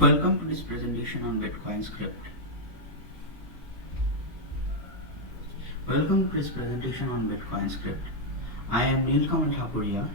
Welcome to this presentation on Bitcoin script. Welcome to this presentation on Bitcoin script. I am Nilkamal Thakuria,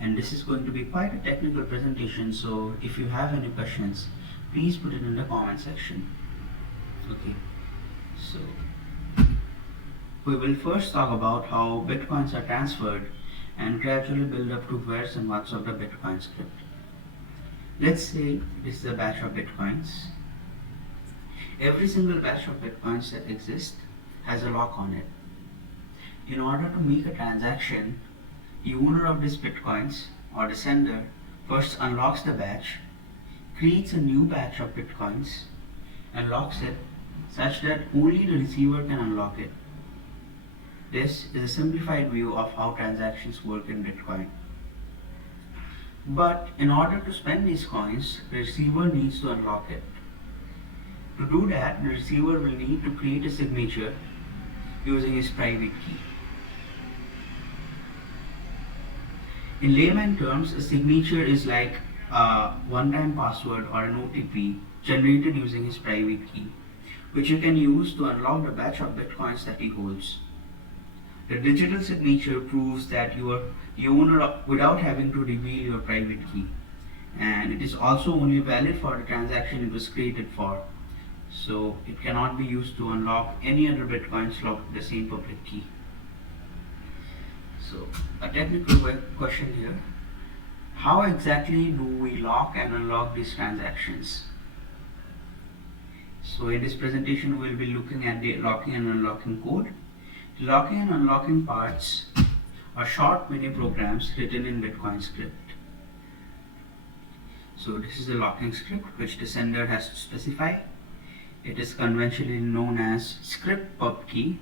and this is going to be quite a technical presentation, so if you have any questions, please put it in the comment section. Okay, so we will first talk about how Bitcoins are transferred and gradually build up to where's and what's of the Bitcoin script. Let's say this is a batch of Bitcoins. Every single batch of Bitcoins that exists has a lock on it. In order to make a transaction, the owner of these Bitcoins or the sender first unlocks the batch, creates a new batch of Bitcoins, and locks it such that only the receiver can unlock it. This is a simplified view of how transactions work in Bitcoin. But in order to spend these coins, the receiver needs to unlock it. To do that, the receiver will need to create a signature using his private key. In layman terms, a signature is like a one-time password or an OTP generated using his private key, which you can use to unlock the batch of Bitcoins that he holds. The digital signature proves that you are the owner without having to reveal your private key, and it is also only valid for the transaction it was created for, so it cannot be used to unlock any other Bitcoins locked with the same public key. So a technical question here: how exactly do we lock and unlock these transactions? So in this presentation we will be looking at the locking and unlocking code. The locking and unlocking parts are short mini programs written in Bitcoin script. So this is the locking script which the sender has to specify. It is conventionally known as script pub key,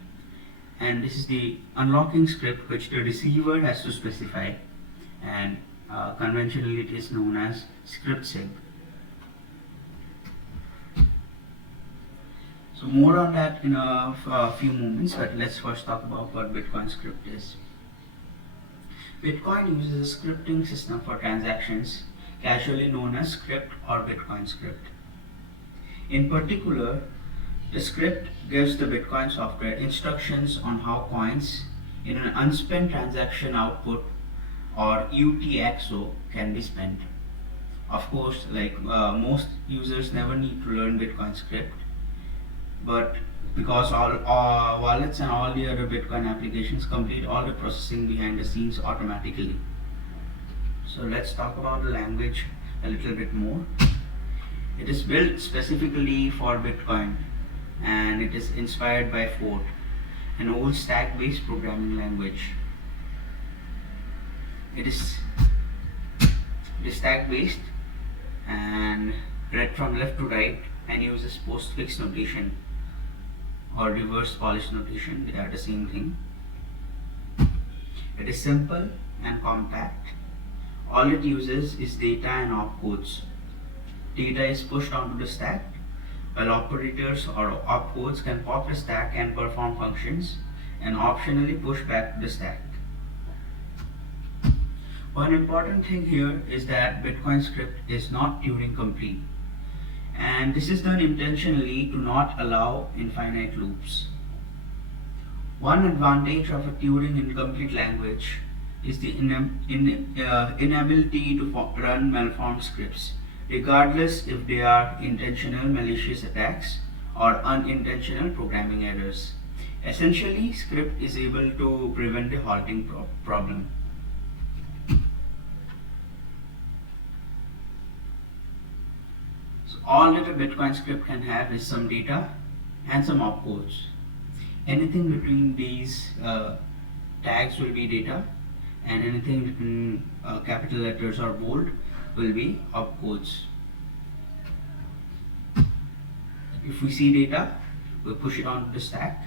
and this is the unlocking script which the receiver has to specify, and conventionally it is known as script sig. So more on that in a few moments, but let's first talk about what Bitcoin script is. Bitcoin uses a scripting system for transactions, casually known as script or Bitcoin script. In particular, the script gives the Bitcoin software instructions on how coins in an unspent transaction output or UTXO can be spent. Of course, most users never need to learn Bitcoin script, but because all wallets and all the other Bitcoin applications complete all the processing behind the scenes automatically. So let's talk about the language a little bit more. It is built specifically for Bitcoin, and it is inspired by Fort, an old stack-based programming language. It is stack-based and read from left to right and uses postfix notation or reverse polish notation. They are the same thing. It is simple and compact. All it uses is data and opcodes. Data is pushed onto the stack, while operators or opcodes can pop the stack and perform functions and optionally push back to the stack. One important thing here is that Bitcoin script is not Turing complete, and this is done intentionally to not allow infinite loops. One advantage of a Turing incomplete language is the inability to run malformed scripts, regardless if they are intentional malicious attacks or unintentional programming errors. Essentially, script is able to prevent the halting problem. So all that a Bitcoin script can have is some data and some opcodes. Anything between these tags will be data, and anything written capital letters or bold will be opcodes. If we see data, we push it onto the stack.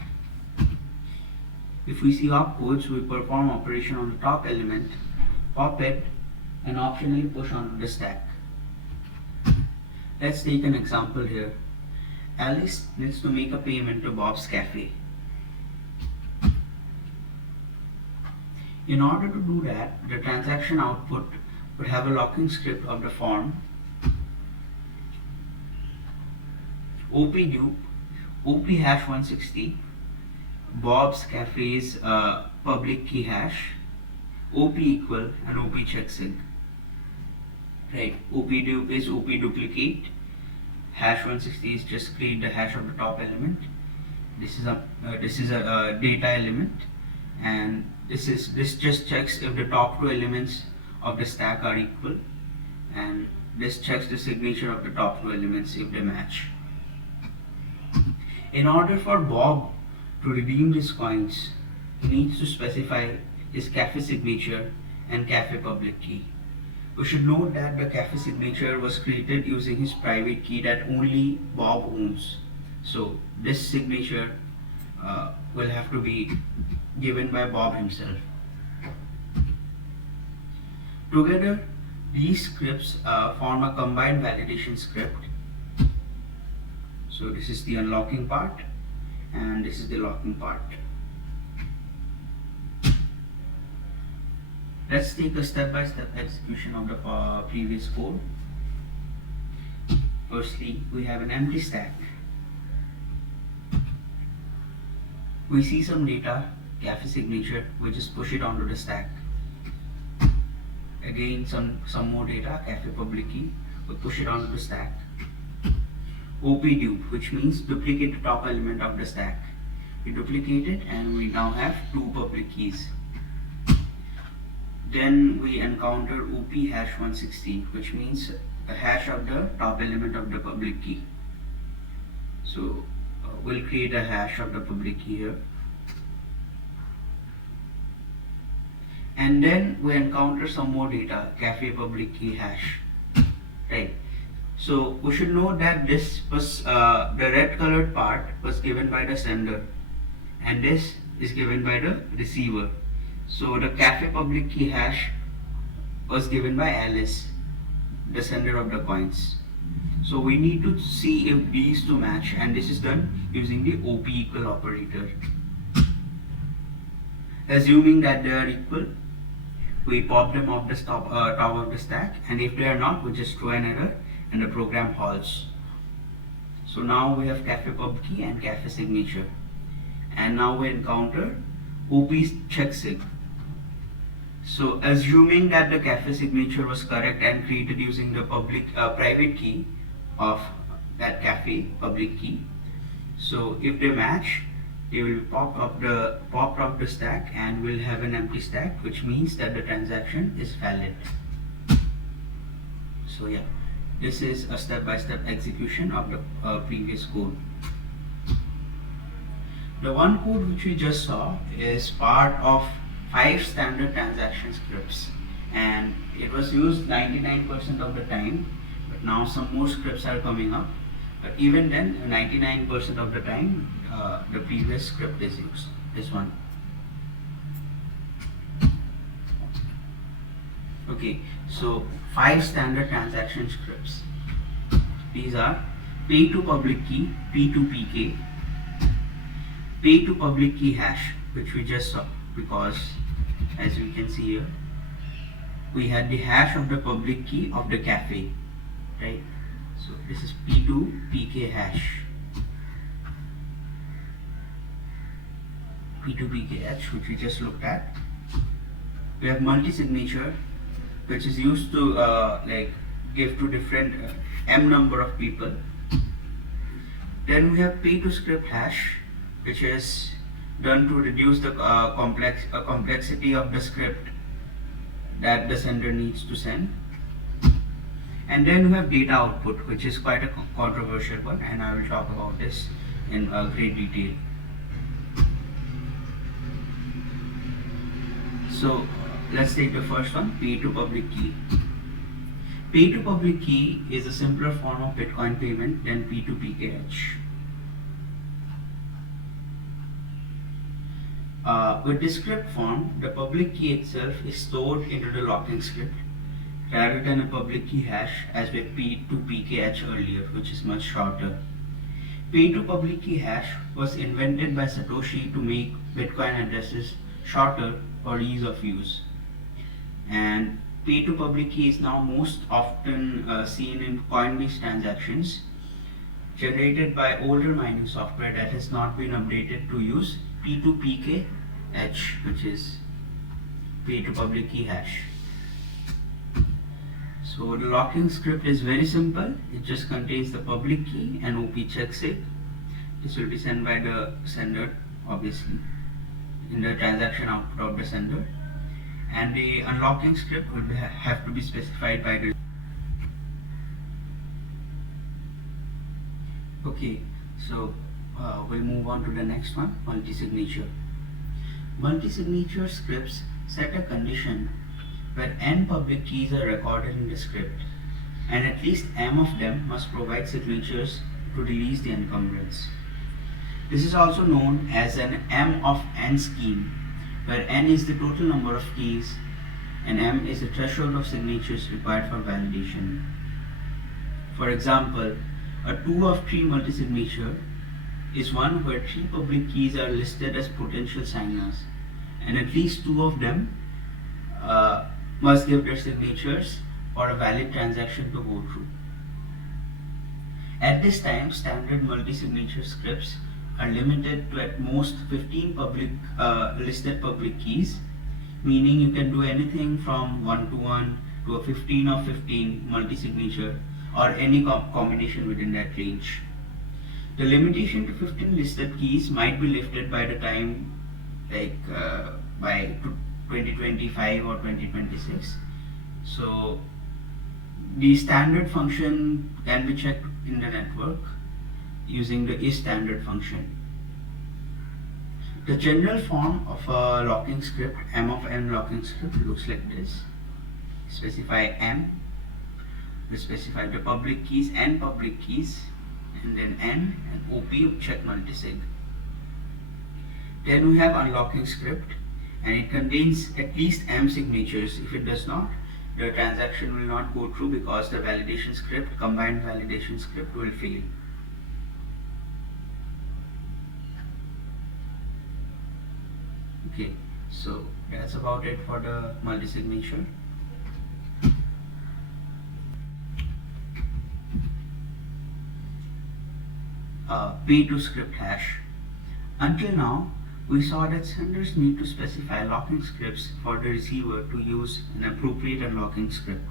If we see opcodes, we perform operation on the top element, pop it, and optionally push onto the stack. Let's take an example here. Alice needs to make a payment to Bob's Cafe. In order to do that, the transaction output would have a locking script of the form OP dupe, OP hash 160, Bob's Cafe's public key hash, OP equal and OP checksig. Right, OP dupe is OP duplicate, hash 160 is just create the hash of the top element. This is a data element, and this just checks if the top two elements of the stack are equal, and this checks the signature of the top two elements if they match. In order for Bob to redeem these coins, he needs to specify his cafe signature and cafe public key. We should note that the cafe signature was created using his private key that only Bob owns. So this signature will have to be given by Bob himself. Together, these scripts form a combined validation script. So this is the unlocking part, and this is the locking part. Let's take a step-by-step execution of the previous code. Firstly, we have an empty stack. We see some data, cafe signature, we just push it onto the stack. Again, some more data, cafe public key, we push it onto the stack. OP dupe, which means duplicate the top element of the stack. We duplicate it and we now have two public keys. Then we encounter OP hash 160, which means the hash of the top element of the public key. So we'll create a hash of the public key here. And then we encounter some more data, cafe public key hash. Right. So we should note that this was the red colored part was given by the sender, and this is given by the receiver. So the cafe public key hash was given by Alice, the sender of the coins. So we need to see if these two match, and this is done using the OP equal operator. Assuming that they are equal, we pop them off the top of the stack, and if they are not, we just throw an error and the program halts. So now we have cafe pub key and cafe signature, and now we encounter OP's checksig. So assuming that the cafe signature was correct and created using the private key of that cafe public key, so if they match, they will popped off the stack and will have an empty stack, which means that the transaction is valid. So yeah, this is a step-by-step execution of the previous code. The one code which we just saw is part of 5 standard transaction scripts, and it was used 99% of the time, but now some more scripts are coming up. But even then, 99% of the time, the previous script is used, this one. Okay, so 5 standard transaction scripts. These are pay to public key, P2PK, pay to public key hash, which we just saw, because as we can see here, we had the hash of the public key of the cafe, right? So this is P2PK hash, P2PK hash, which we just looked at. We have multi-signature, which is used to give to different m number of people. Then we have pay to script hash, which is done to reduce the complexity of the script that the sender needs to send. And then we have data output, which is quite a controversial one, and I will talk about this in great detail. So let's take the first one, pay to public key. Pay to public key is a simpler form of Bitcoin payment than P2PKH. With this script form, the public key itself is stored into the locking script rather than a public key hash as with P2PKH earlier, which is much shorter. Pay to public key hash was invented by Satoshi to make Bitcoin addresses shorter for ease of use. And pay to public key is now most often seen in Coinbase transactions, generated by older mining software that has not been updated to use P2PKH, which is P to public key hash. So the locking script is very simple. It just contains the public key and OP check sig. This will be sent by the sender, obviously, in the transaction output of the sender. And the unlocking script would have to be specified by the. Okay, so we'll move on to the next one, multi-signature. Multi-signature scripts set a condition where n public keys are recorded in the script, and at least m of them must provide signatures to release the encumbrance. This is also known as an m of n scheme, where n is the total number of keys and m is the threshold of signatures required for validation. For example, a 2 of 3 multi-signature is one where 3 public keys are listed as potential signers, and at least 2 of them must give their signatures for a valid transaction to go through. At this time, standard multi-signature scripts are limited to at most 15 listed public keys, meaning you can do anything from 1 to 1 to a 15 of 15 multi-signature or any combination within that range. The limitation to 15 listed keys might be lifted by the time by 2025 or 2026. So the standard function can be checked in the network using the isStandard function. The general form of a locking script, m of n locking script, looks like this. Specify m, we specify the public keys, n public keys, and then n and OP check multisig. Then we have unlocking script, and it contains at least m signatures. If it does not, the transaction will not go through because the validation script, combined validation script, will fail. Okay, so that's about it for the multi-signature. P2 script hash. Until now, we saw that senders need to specify locking scripts for the receiver to use an appropriate unlocking script.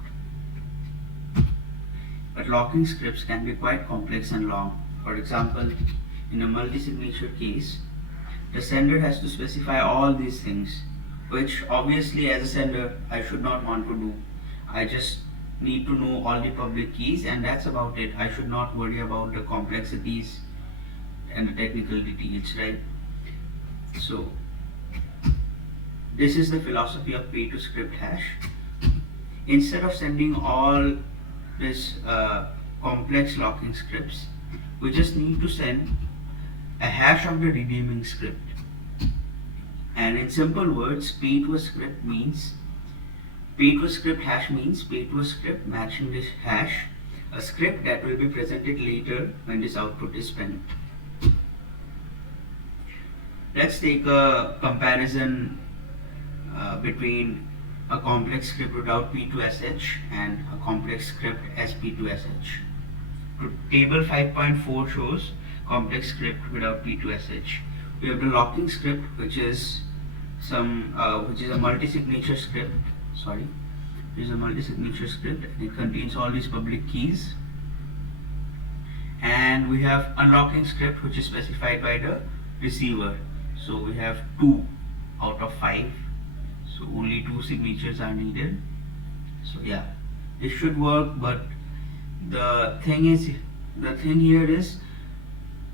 But locking scripts can be quite complex and long. For example, in a multi-signature case, the sender has to specify all these things, which obviously as a sender I should not want to do. I just need to know all the public keys and that's about it. I should not worry about the complexities and the technical details, right? So this is the philosophy of P2 script hash. Instead of sending all this complex locking scripts, we just need to send a hash of the redeeming script. And in simple words, P2 script means P2 script hash means P2 script matching this hash, a script that will be presented later when this output is spent. Let's take a comparison between a complex script without P2SH and a complex script as P2SH. Table 5.4 shows complex script without P2SH. We have the locking script, which is a multi-signature script. It is a multi-signature script, and it contains all these public keys. And we have unlocking script, which is specified by the receiver. So we have 2 out of 5. So only 2 signatures are needed. So yeah, it should work, but the thing here is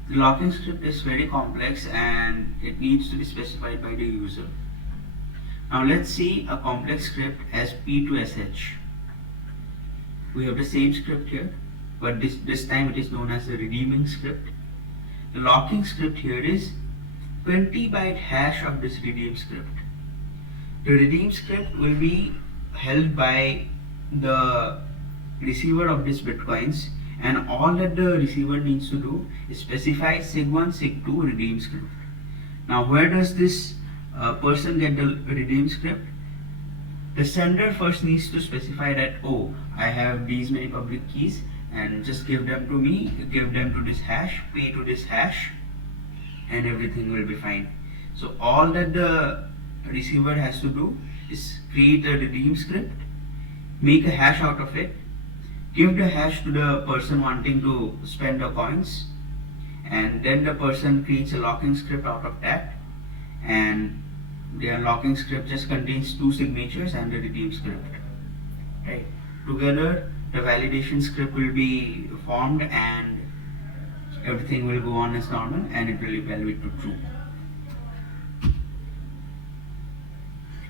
the locking script is very complex and it needs to be specified by the user. Now let's see a complex script as P2SH. We have the same script here, but this time it is known as the redeeming script. The locking script here is 20-byte hash of this redeem script. The redeem script will be held by the receiver of these bitcoins, and all that the receiver needs to do is specify sig1 sig2 redeem script. Now where does this person get the redeem script? The sender first needs to specify that, oh, I have these many public keys and just give them to me, give them to this hash, pay to this hash, and everything will be fine. So all that the receiver has to do is create a redeem script, make a hash out of it, give the hash to the person wanting to spend the coins, and then the person creates a locking script out of that, and their locking script just contains two signatures and the redeem script. Right. Together the validation script will be formed and everything will go on as normal and it will evaluate to true.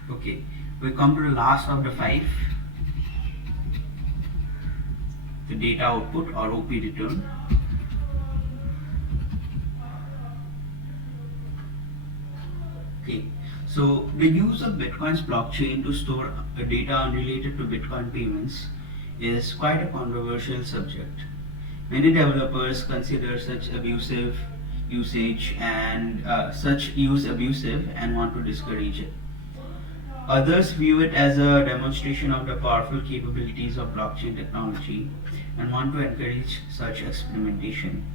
Okay, we come to the last of the 5, the data output or OP return. Okay, so the use of Bitcoin's blockchain to store data unrelated to Bitcoin payments is quite a controversial subject. Many developers consider such abusive usage and want to discourage it. Others view it as a demonstration of the powerful capabilities of blockchain technology and want to encourage such experimentation.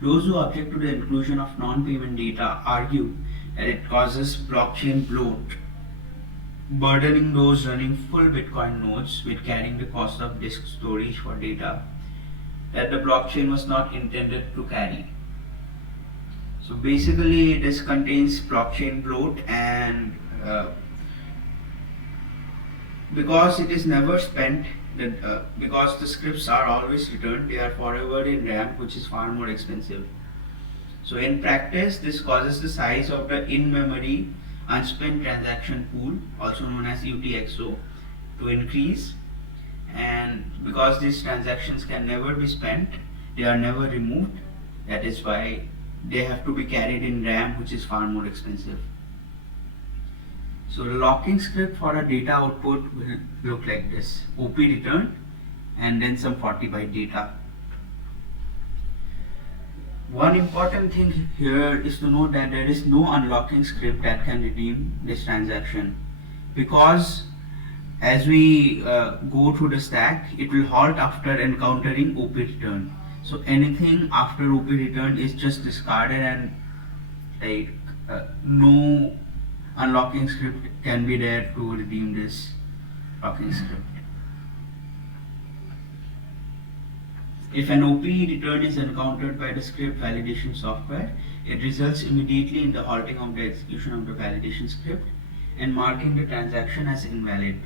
Those who object to the inclusion of non-payment data argue that it causes blockchain bloat, burdening those running full Bitcoin nodes with carrying the cost of disk storage for data that the blockchain was not intended to carry. So basically this contains blockchain bloat, and because it is never spent, because the scripts are always returned, they are forever in RAM, which is far more expensive. So in practice, this causes the size of the in-memory unspent transaction pool, also known as UTXO, to increase, and because these transactions can never be spent, they are never removed. That is why they have to be carried in RAM, which is far more expensive. So the locking script for a data output will look like this: OP return and then some 40 byte data. One important thing here is to note that there is no unlocking script that can redeem this transaction, because as we go through the stack, it will halt after encountering OP return. So anything after OP return is just discarded, and no unlocking script can be there to redeem this locking script. If an OP return is encountered by the script validation software, it results immediately in the halting of the execution of the validation script and marking the transaction as invalid.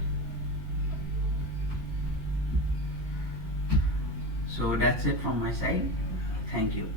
So that's it from my side. Thank you.